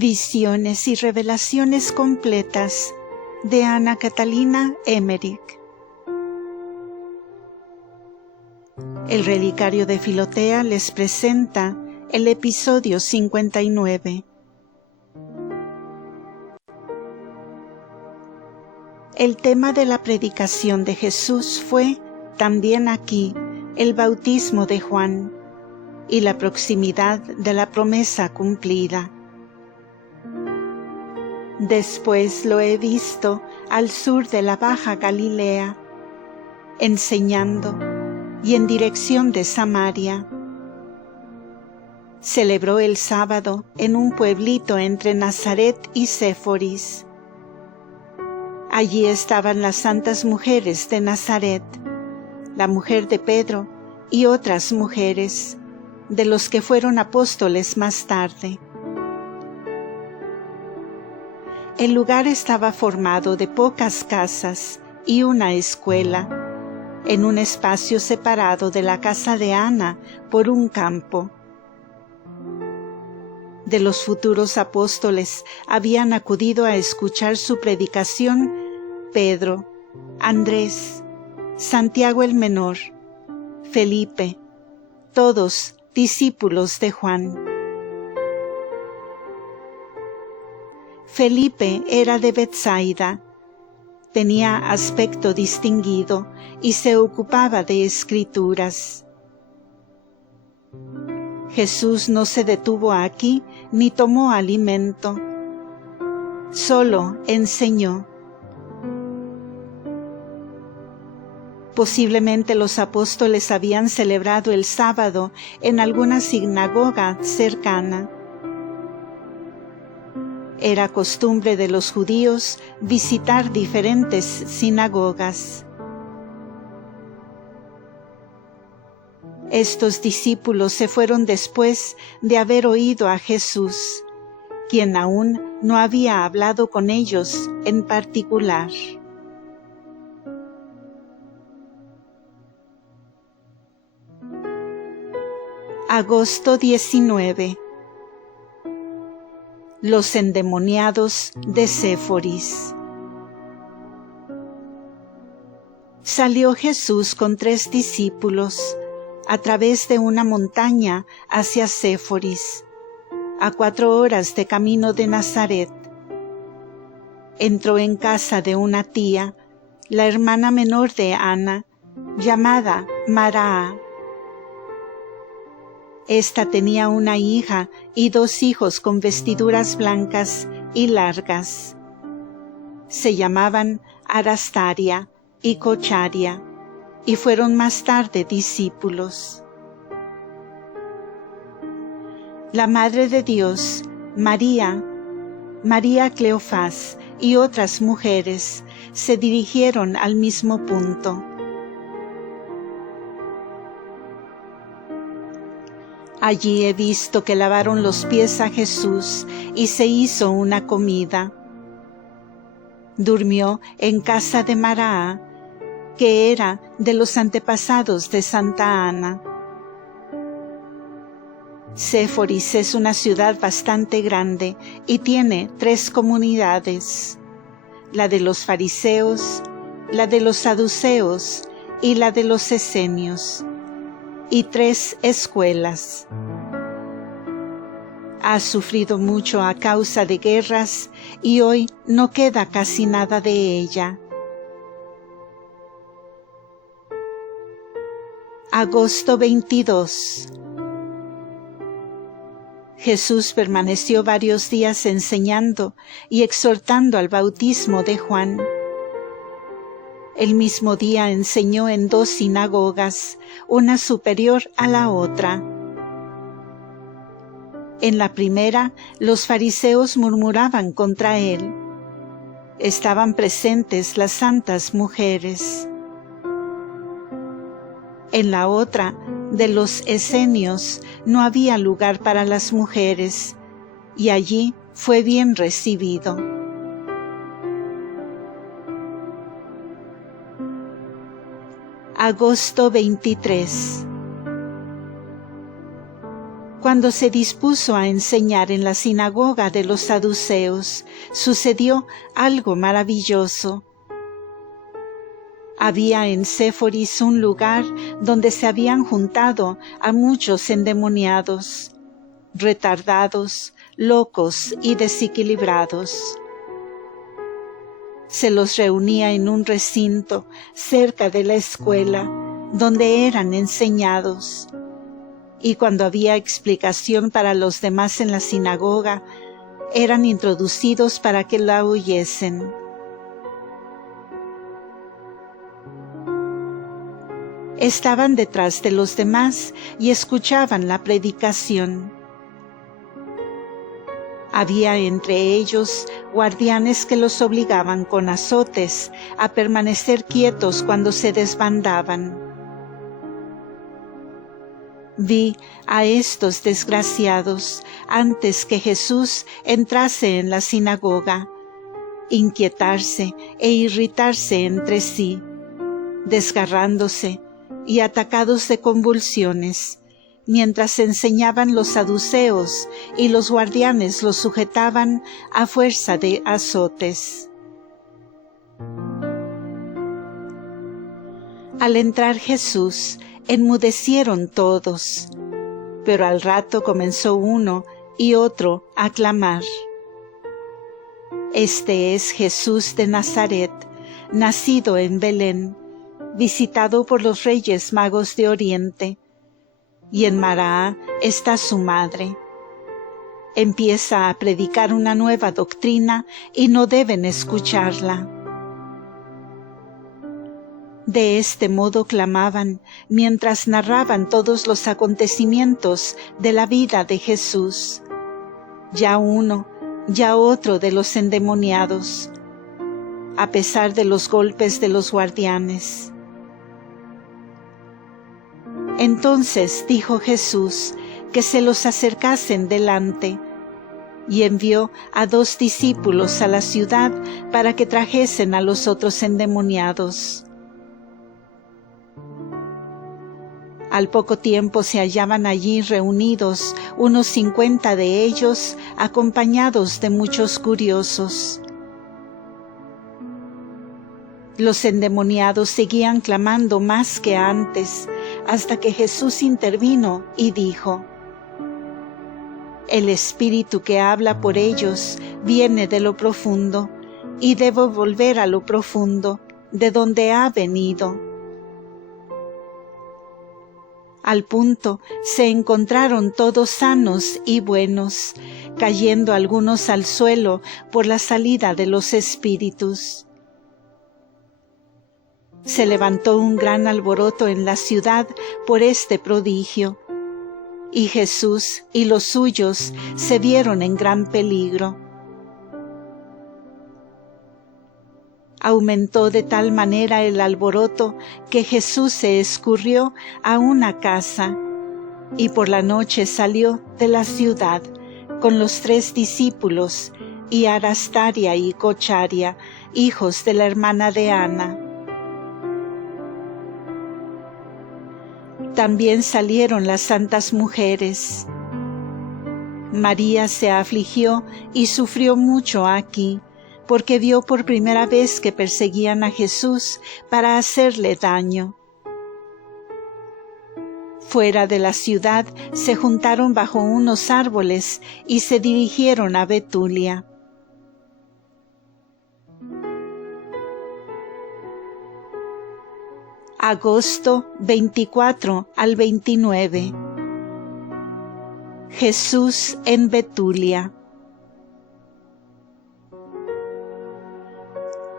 Visiones y revelaciones completas de Ana Catalina Emmerich. El Relicario de Filotea les presenta el episodio 59. El tema de la predicación de Jesús fue, también aquí, el bautismo de Juan y la proximidad de la promesa cumplida. Después lo he visto al sur de la Baja Galilea, enseñando y en dirección de Samaria. Celebró el sábado en un pueblito entre Nazaret y Séforis. Allí estaban las santas mujeres de Nazaret, la mujer de Pedro y otras mujeres, de los que fueron apóstoles más tarde. El lugar estaba formado de pocas casas y una escuela, en un espacio separado de la casa de Ana por un campo. De los futuros apóstoles habían acudido a escuchar su predicación Pedro, Andrés, Santiago el Menor, Felipe, todos discípulos de Juan. Felipe era de Betsaida, tenía aspecto distinguido y se ocupaba de escrituras. Jesús no se detuvo aquí ni tomó alimento, solo enseñó. Posiblemente los apóstoles habían celebrado el sábado en alguna sinagoga cercana. Era costumbre de los judíos visitar diferentes sinagogas. Estos discípulos se fueron después de haber oído a Jesús, quien aún no había hablado con ellos en particular. Agosto 19. Los endemoniados de Séforis. Salió Jesús con 3 discípulos a través de una montaña hacia Séforis, a 4 horas de camino de Nazaret. Entró en casa de una tía, la hermana menor de Ana, llamada Maraa. Esta tenía una hija y 2 hijos con vestiduras blancas y largas. Se llamaban Arastaria y Cocharia, y fueron más tarde discípulos. La Madre de Dios, María Cleofás y otras mujeres se dirigieron al mismo punto. Allí he visto que lavaron los pies a Jesús y se hizo una comida. Durmió en casa de Maraa, que era de los antepasados de Santa Ana. Séforis es una ciudad bastante grande y tiene 3 comunidades: la de los fariseos, la de los saduceos y la de los esenios, y 3 escuelas. Ha sufrido mucho a causa de guerras y hoy no queda casi nada de ella. Agosto 22. Jesús permaneció varios días enseñando y exhortando al bautismo de Juan. El mismo día enseñó en 2 sinagogas, una superior a la otra. En la primera, los fariseos murmuraban contra él. Estaban presentes las santas mujeres. En la otra, de los esenios, no había lugar para las mujeres, y allí fue bien recibido. Agosto 23. Cuando se dispuso a enseñar en la sinagoga de los saduceos, sucedió algo maravilloso. Había en Séforis un lugar donde se habían juntado a muchos endemoniados, retardados, locos y desequilibrados. Se los reunía en un recinto cerca de la escuela, donde eran enseñados. Y cuando había explicación para los demás en la sinagoga, eran introducidos para que la oyesen. Estaban detrás de los demás y escuchaban la predicación. Había entre ellos guardianes que los obligaban con azotes a permanecer quietos cuando se desbandaban. Vi a estos desgraciados antes que Jesús entrase en la sinagoga, inquietarse e irritarse entre sí, desgarrándose y atacados de convulsiones, mientras enseñaban los saduceos y los guardianes los sujetaban a fuerza de azotes. Al entrar Jesús, enmudecieron todos, pero al rato comenzó uno y otro a clamar: «Este es Jesús de Nazaret, nacido en Belén, visitado por los Reyes Magos de Oriente, y en Maraa está su madre». Empieza a predicar una nueva doctrina y no deben escucharla. De este modo clamaban mientras narraban todos los acontecimientos de la vida de Jesús. Ya uno, ya otro de los endemoniados, a pesar de los golpes de los guardianes. Entonces dijo Jesús que se los acercasen delante, y envió a 2 discípulos a la ciudad para que trajesen a los otros endemoniados. Al poco tiempo se hallaban allí reunidos unos 50 de ellos, acompañados de muchos curiosos. Los endemoniados seguían clamando más que antes, hasta que Jesús intervino y dijo: «El espíritu que habla por ellos viene de lo profundo, y debo volver a lo profundo, de donde ha venido». Al punto se encontraron todos sanos y buenos, cayendo algunos al suelo por la salida de los espíritus. Se levantó un gran alboroto en la ciudad por este prodigio, y Jesús y los suyos se vieron en gran peligro. Aumentó de tal manera el alboroto que Jesús se escurrió a una casa, y por la noche salió de la ciudad con los 3 discípulos y Arastaria y Cocharia, hijos de la hermana de Ana. También salieron las santas mujeres. María se afligió y sufrió mucho aquí, porque vio por primera vez que perseguían a Jesús para hacerle daño. Fuera de la ciudad se juntaron bajo unos árboles y se dirigieron a Betulia. Agosto 24 al 29. Jesús en Betulia.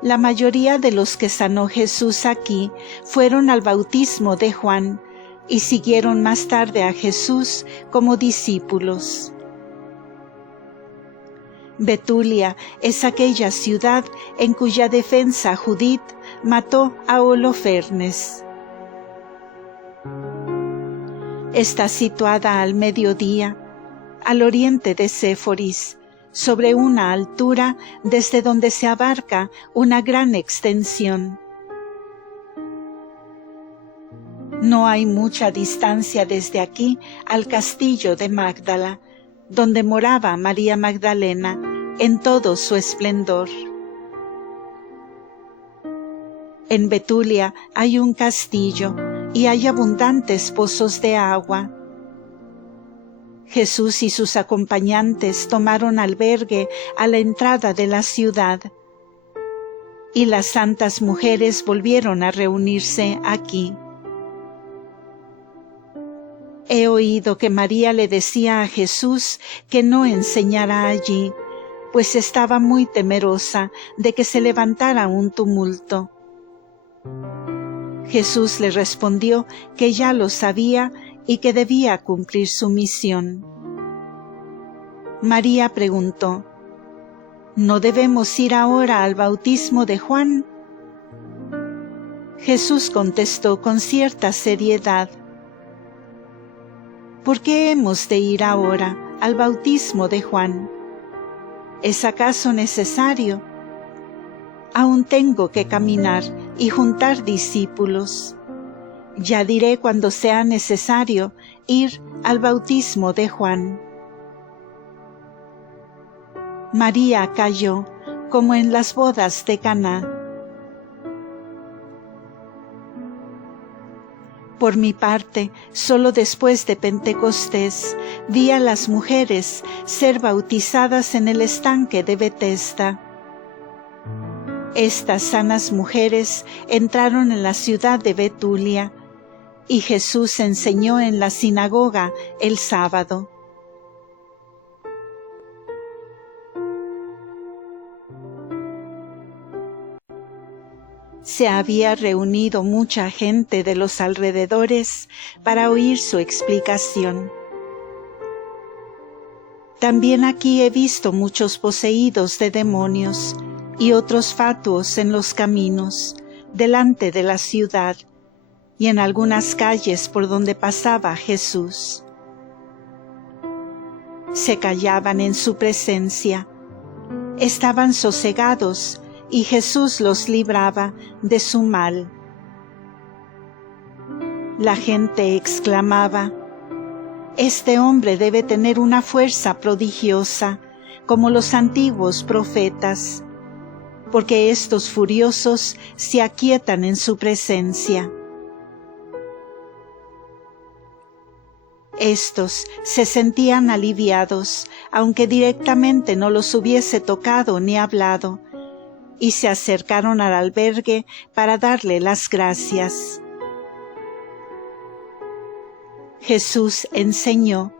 La mayoría de los que sanó Jesús aquí fueron al bautismo de Juan y siguieron más tarde a Jesús como discípulos. Betulia es aquella ciudad en cuya defensa Judith mató a Holofernes. Está situada al mediodía, al oriente de Séforis, sobre una altura desde donde se abarca una gran extensión. No hay mucha distancia desde aquí al castillo de Magdala, donde moraba María Magdalena en todo su esplendor. En Betulia hay un castillo y hay abundantes pozos de agua. Jesús y sus acompañantes tomaron albergue a la entrada de la ciudad, y las santas mujeres volvieron a reunirse aquí. He oído que María le decía a Jesús que no enseñara allí, pues estaba muy temerosa de que se levantara un tumulto. Jesús le respondió que ya lo sabía y que debía cumplir su misión. María preguntó: ¿No debemos ir ahora al bautismo de Juan? Jesús contestó con cierta seriedad: ¿Por qué hemos de ir ahora al bautismo de Juan? ¿Es acaso necesario? Aún tengo que caminar y juntar discípulos. Ya diré cuando sea necesario ir al bautismo de Juan. María calló, como en las bodas de Caná. Por mi parte, solo después de Pentecostés vi a las mujeres ser bautizadas en el estanque de Betesda. Estas sanas mujeres entraron en la ciudad de Betulia, y Jesús enseñó en la sinagoga el sábado. Se había reunido mucha gente de los alrededores para oír su explicación. También aquí he visto muchos poseídos de demonios y otros fatuos en los caminos, delante de la ciudad, y en algunas calles por donde pasaba Jesús. Se callaban en su presencia, estaban sosegados, y Jesús los libraba de su mal. La gente exclamaba: «Este hombre debe tener una fuerza prodigiosa, como los antiguos profetas, porque estos furiosos se aquietan en su presencia». Estos se sentían aliviados, aunque directamente no los hubiese tocado ni hablado, y se acercaron al albergue para darle las gracias. Jesús enseñó,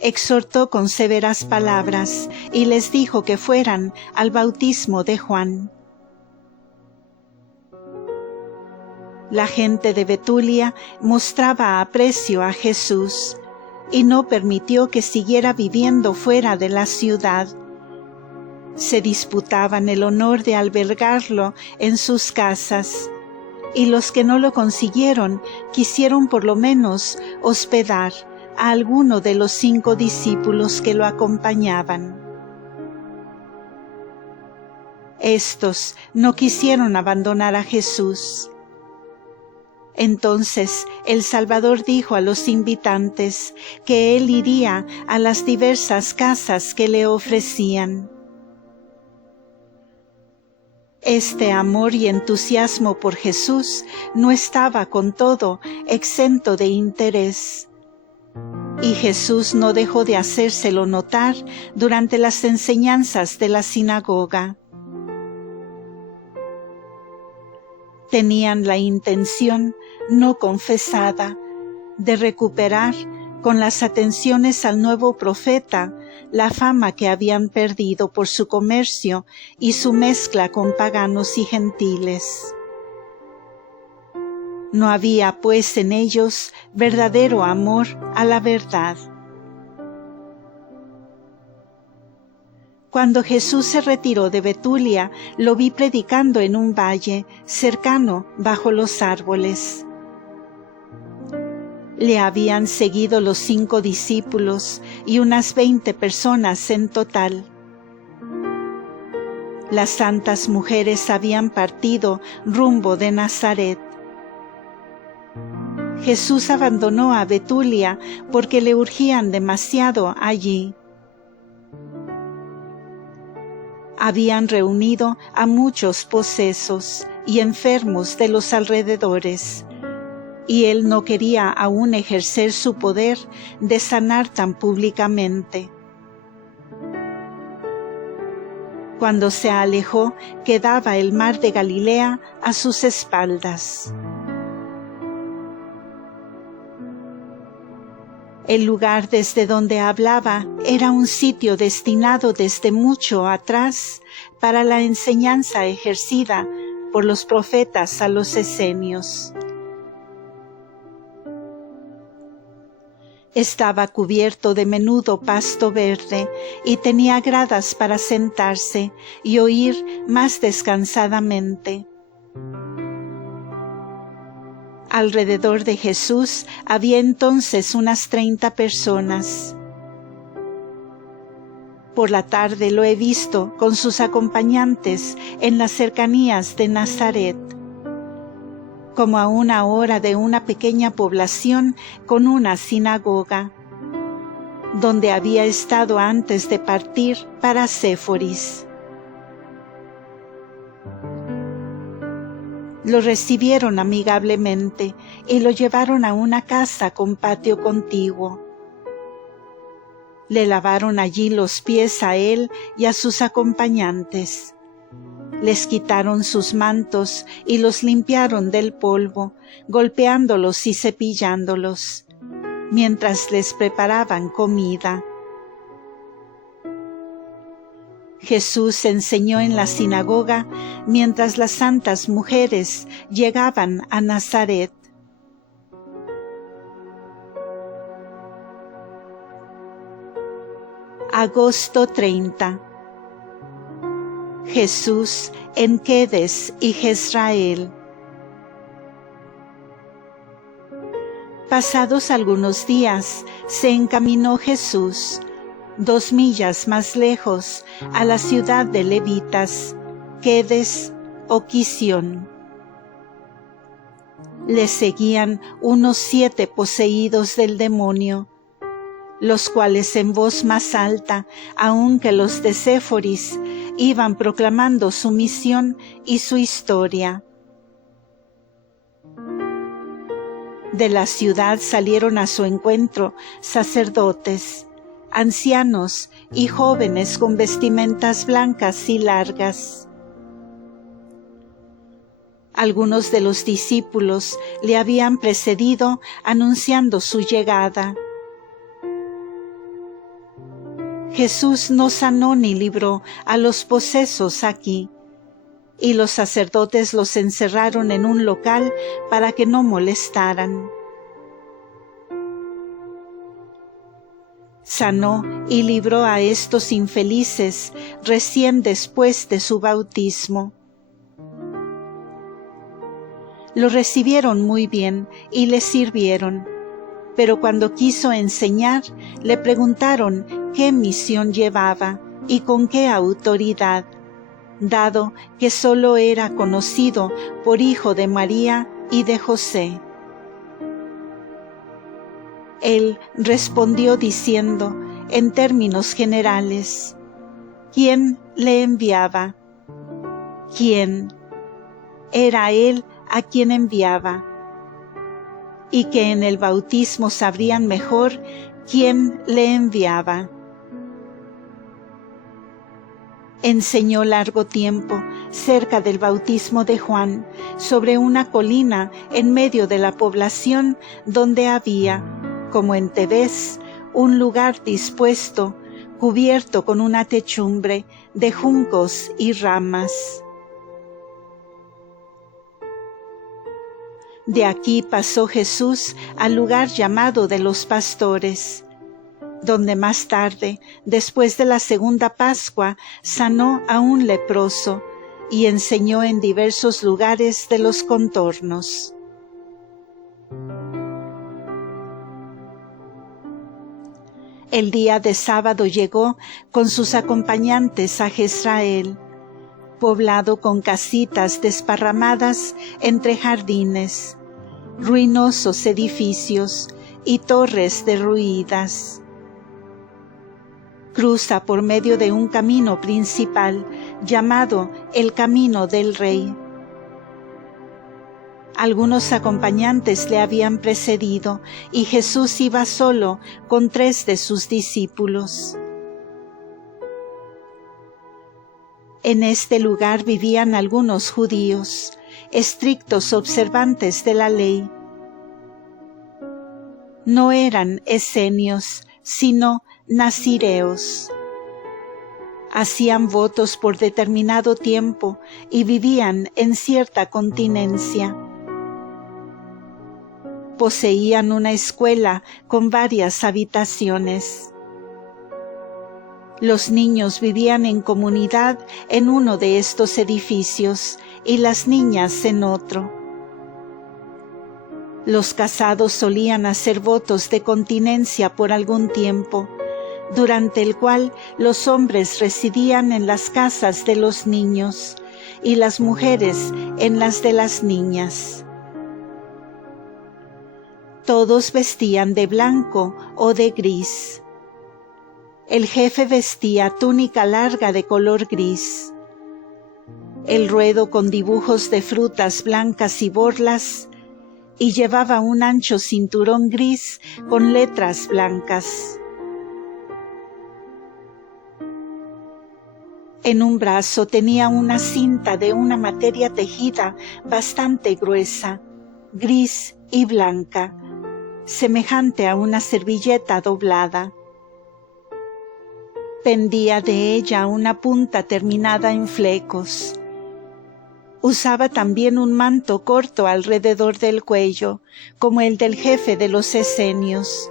exhortó con severas palabras y les dijo que fueran al bautismo de Juan. La gente de Betulia mostraba aprecio a Jesús y no permitió que siguiera viviendo fuera de la ciudad. Se disputaban el honor de albergarlo en sus casas, y los que no lo consiguieron quisieron por lo menos hospedar a alguno de los 5 discípulos que lo acompañaban. Estos no quisieron abandonar a Jesús. Entonces el Salvador dijo a los invitantes que él iría a las diversas casas que le ofrecían. Este amor y entusiasmo por Jesús no estaba con todo exento de interés. Y Jesús no dejó de hacérselo notar durante las enseñanzas de la sinagoga. Tenían la intención, no confesada, de recuperar con las atenciones al nuevo profeta la fama que habían perdido por su comercio y su mezcla con paganos y gentiles. No había pues en ellos verdadero amor a la verdad. Cuando Jesús se retiró de Betulia, lo vi predicando en un valle cercano bajo los árboles. Le habían seguido los 5 discípulos y unas 20 personas en total. Las santas mujeres habían partido rumbo de Nazaret. Jesús abandonó a Betulia porque le urgían demasiado allí. Habían reunido a muchos posesos y enfermos de los alrededores, y él no quería aún ejercer su poder de sanar tan públicamente. Cuando se alejó, quedaba el mar de Galilea a sus espaldas. El lugar desde donde hablaba era un sitio destinado desde mucho atrás para la enseñanza ejercida por los profetas a los esenios. Estaba cubierto de menudo pasto verde y tenía gradas para sentarse y oír más descansadamente. Alrededor de Jesús había entonces unas 30 personas. Por la tarde lo he visto con sus acompañantes en las cercanías de Nazaret, como a una hora de una pequeña población con una sinagoga, donde había estado antes de partir para Séforis. Lo recibieron amigablemente y lo llevaron a una casa con patio contiguo. Le lavaron allí los pies a él y a sus acompañantes. Les quitaron sus mantos y los limpiaron del polvo, golpeándolos y cepillándolos, mientras les preparaban comida. Jesús enseñó en la sinagoga mientras las santas mujeres llegaban a Nazaret. Agosto 30. Jesús en Quedes y Jezrael. Pasados algunos días, se encaminó Jesús 2 millas más lejos a la ciudad de levitas, Quedes o Quisión. Le seguían unos 7 poseídos del demonio, los cuales en voz más alta, aun que los de Séforis, iban proclamando su misión y su historia. De la ciudad salieron a su encuentro sacerdotes, ancianos y jóvenes con vestimentas blancas y largas. Algunos de los discípulos le habían precedido anunciando su llegada. Jesús no sanó ni libró a los posesos aquí, y los sacerdotes los encerraron en un local para que no molestaran. Sanó y libró a estos infelices recién después de su bautismo. Lo recibieron muy bien y le sirvieron, pero cuando quiso enseñar, le preguntaron qué misión llevaba y con qué autoridad, dado que sólo era conocido por hijo de María y de José. Él respondió diciendo, en términos generales, ¿quién le enviaba? ¿Quién? Era él a quien enviaba, y que en el bautismo sabrían mejor quién le enviaba. Enseñó largo tiempo cerca del bautismo de Juan, sobre una colina en medio de la población donde había, como en Tebés, un lugar dispuesto, cubierto con una techumbre de juncos y ramas. De aquí pasó Jesús al lugar llamado de los pastores, donde más tarde, después de la segunda Pascua, sanó a un leproso y enseñó en diversos lugares de los contornos. El día de sábado llegó con sus acompañantes a Jezrael, poblado con casitas desparramadas entre jardines, ruinosos edificios y torres derruidas. Cruza por medio de un camino principal llamado el Camino del Rey. Algunos acompañantes le habían precedido y Jesús iba solo con 3 de sus discípulos. En este lugar vivían algunos judíos, estrictos observantes de la ley. No eran esenios, sino nazireos. Hacían votos por determinado tiempo y vivían en cierta continencia. Poseían una escuela con varias habitaciones. Los niños vivían en comunidad en uno de estos edificios y las niñas en otro. Los casados solían hacer votos de continencia por algún tiempo, durante el cual los hombres residían en las casas de los niños y las mujeres en las de las niñas. Todos vestían de blanco o de gris. El jefe vestía túnica larga de color gris. El ruedo con dibujos de frutas blancas y borlas, y llevaba un ancho cinturón gris con letras blancas. En un brazo tenía una cinta de una materia tejida bastante gruesa, gris y blanca, semejante a una servilleta doblada. Pendía de ella una punta terminada en flecos. Usaba también un manto corto alrededor del cuello, como el del jefe de los esenios,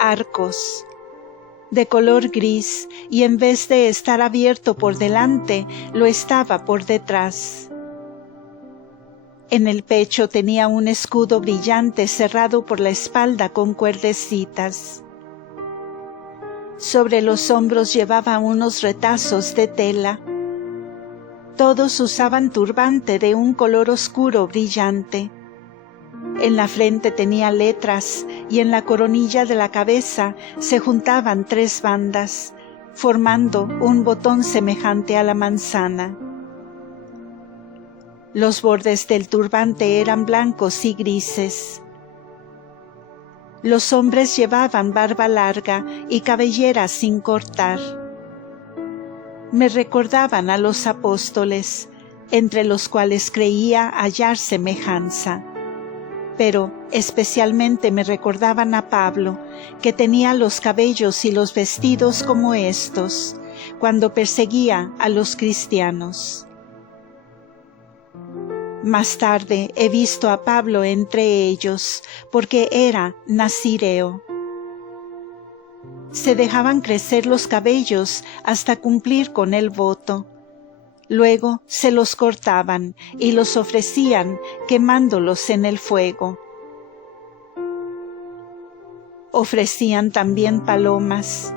arcos, de color gris, y en vez de estar abierto por delante, lo estaba por detrás. En el pecho tenía un escudo brillante cerrado por la espalda con cuerdecitas. Sobre los hombros llevaba unos retazos de tela. Todos usaban turbante de un color oscuro brillante. En la frente tenía letras y en la coronilla de la cabeza se juntaban 3 bandas, formando un botón semejante a la manzana. Los bordes del turbante eran blancos y grises. Los hombres llevaban barba larga y cabellera sin cortar. Me recordaban a los apóstoles, entre los cuales creía hallar semejanza. Pero especialmente me recordaban a Pablo, que tenía los cabellos y los vestidos como estos, cuando perseguía a los cristianos. Más tarde he visto a Pablo entre ellos, porque era nazireo. Se dejaban crecer los cabellos hasta cumplir con el voto. Luego se los cortaban y los ofrecían quemándolos en el fuego. Ofrecían también palomas.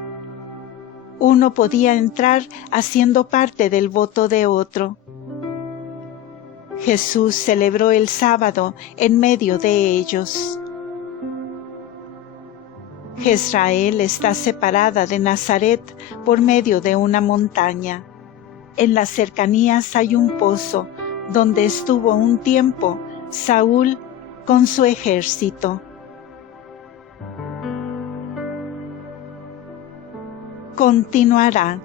Uno podía entrar haciendo parte del voto de otro. Jesús celebró el sábado en medio de ellos. Jezreel está separada de Nazaret por medio de una montaña. En las cercanías hay un pozo donde estuvo un tiempo Saúl con su ejército. Continuará.